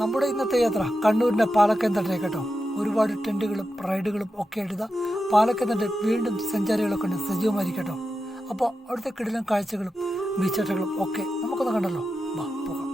നമ്മുടെ ഇന്നത്തെ യാത്ര കണ്ണൂരിൻ്റെ പാലക്കയം തട്ടിലേക്ക് കേട്ടോ. ഒരുപാട് ടെൻറ്റുകളും റൈഡുകളും ഒക്കെ എടുത്ത പാലക്കയം തട്ട് വീണ്ടും സഞ്ചാരികളൊക്കെ ഉണ്ട് സജീവമായിരിക്കട്ടോ. അപ്പോൾ അവിടുത്തെ കിടിലൻ കാഴ്ചകളും ബീച്ചട്ടകളും ഒക്കെ നമുക്കൊന്ന് കണ്ടല്ലോ. വാ പോകാം.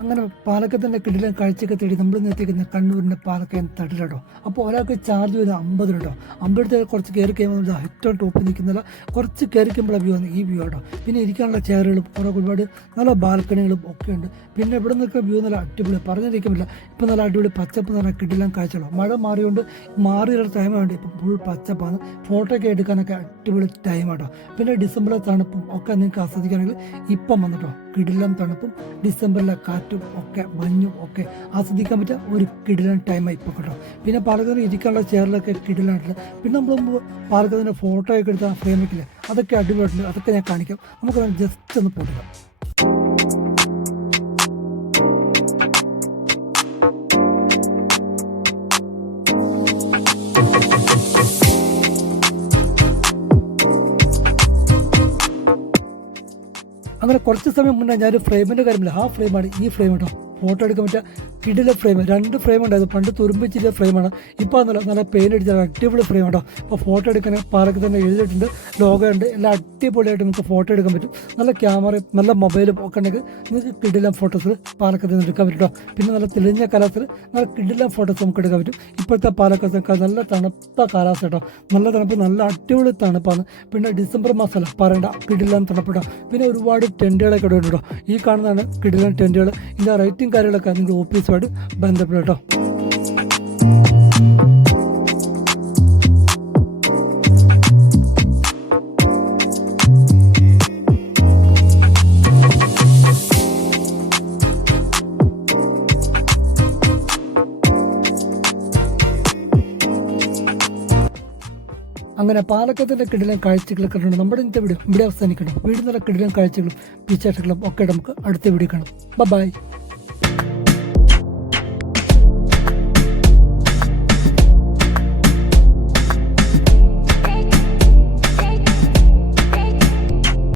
അങ്ങനെ പാലക്കത്തിൻ്റെ കിടിലൻ കാഴ്ചയൊക്കെ തേടി നമ്മൾ എത്തിക്കുന്ന കണ്ണൂരിൻ്റെ പാലക്കയം തട്ടിലട്ടോ. അപ്പോൾ ഒരാൾക്ക് ചാർജ് വരുന്നത് 50 കേട്ടോ. 50 കുറച്ച് കയറി കഴിയുമ്പോൾ ഏറ്റവും ടോപ്പിൽ നിൽക്കുന്നില്ല, കുറച്ച് കയറി കഴിയുമ്പോൾ വ്യൂ ആണ് ഈ വ്യൂ കേട്ടോ. പിന്നെ ഇരിക്കാനുള്ള ചെയറുകളും ഒരുപാട് നല്ല ബാൽക്കണികളും ഒക്കെ ഉണ്ട്. പിന്നെ ഇവിടെ നിൽക്കുന്ന വ്യൂ നല്ല അടിപൊളി, പറഞ്ഞിരിക്കുന്നില്ല. ഇപ്പം നല്ല അടിപൊളി പച്ചപ്പ് നല്ല കിടിലൻ കാഴ്ചകളോ. മഴ മാറിയോണ്ട് മാറിയുള്ള ടൈമാണ് ഇപ്പം ഫുൾ പച്ചപ്പാണ്. ഫോട്ടോ ഒക്കെ എടുക്കാനൊക്കെ അടിപൊളി ടൈമാട്ടോ. പിന്നെ ഡിസംബറിലെ തണുപ്പും ഒക്കെ നിങ്ങൾക്ക് ആസ്വദിക്കുകയാണെങ്കിൽ ഇപ്പം വന്നിട്ടോ കിടിലൻ തണുപ്പും ഡിസംബറിലെ കാറ്റും ഒക്കെ മഞ്ഞും ഒക്കെ ആസ്വദിക്കാൻ പറ്റിയ ഒരു കിടിലൻ ടൈമായി ഇപ്പോൾ കേട്ടോ. പിന്നെ പാലക്കാട് ഇരിക്കാനുള്ള ചെയറിലൊക്കെ കിടിലായിട്ടില്ല. പിന്നെ നമ്മൾ പാലക്കാടിൻ്റെ ഫോട്ടോ ഒക്കെ എടുത്ത ഫ്രെയിമൊക്കെ അതൊക്കെ അടിപൊളിയായിട്ടുണ്ട്. അതൊക്കെ ഞാൻ കാണിക്കാം. നമുക്ക് ജസ്റ്റ് ഒന്ന് പോട്ടുക. അങ്ങനെ കുറച്ച് സമയം മുന്നേ ഞാനൊരു ഫ്രെയിമിൻ്റെ കാര്യമില്ല, ആ ഫ്രെയിമാണ് ഈ ഫ്രെയിം കേട്ടോ. ഫോട്ടോ എടുക്കാൻ പറ്റിയ കിടിലെ ഫ്രെയിം, 2 ഫ്രെയിം ഉണ്ടായത്. പണ്ട് തുരുമ്പിച്ചിട്ട് ഫ്രെയിമാണ്, ഇപ്പോൾ നല്ല പെയിൻ്റ് അടിച്ച അടിപൊളി ഫ്രെയിം കേട്ടോ. അപ്പോൾ ഫോട്ടോ എടുക്കാൻ പാലക്ക് തന്നെ എഴുതിയിട്ടുണ്ട്, ലോഗോ ഉണ്ട്, എല്ലാം അടിപൊളിയായിട്ട് നമുക്ക് ഫോട്ടോ എടുക്കാൻ പറ്റും. നല്ല ക്യാമറയും നല്ല മൊബൈലും ഒക്കെ ഉണ്ടെങ്കിൽ നിങ്ങൾക്ക് കിടിലം ഫോട്ടോസ് പാലക്കത്ത് നിന്ന് എടുക്കാൻ പറ്റും കേട്ടോ. പിന്നെ നല്ല തെളിഞ്ഞ കാലാവസ്ഥയിൽ നല്ല കിടിലം ഫോട്ടോസ് നമുക്ക് എടുക്കാൻ പറ്റും. ഇപ്പോഴത്തെ പാലക്കത്ത് നല്ല തണുത്ത കാലാവസ്ഥ കേട്ടോ. നല്ല തണുപ്പ്, നല്ല അടിപൊളി തണുപ്പാണ്. പിന്നെ ഡിസംബർ മാസമല്ല പറയണ്ട, കിടിലം തണുപ്പ് കേട്ടോ. പിന്നെ ഒരുപാട് ടെൻറ്റുകളൊക്കെ ഇവിടെ ഉണ്ട് കേട്ടോ. ഈ കാണുന്നതാണ് കിടിലൻ ടെൻറ്റുകൾ. ഇതിൻ്റെ റേറ്റും കാര്യങ്ങളൊക്കെ നിങ്ങൾ ഓഫീസുമായിട്ട് ബന്ധപ്പെടും കേട്ടോ. അങ്ങനെ പാലക്കത്തിൻ്റെ കിടിലൻ കാഴ്ചകളൊക്കെ ഉണ്ട്. നമ്മുടെ ഇന്നത്തെ വീഡിയോ ഇവിടെ അവസാനിക്കണം. വീട് നല്ല കിടിലൻ കാഴ്ചകളും ബീച്ചാട്ടുകളും ഒക്കെ നമുക്ക് അടുത്ത വീഡിയോ കാണാം. ബൈ.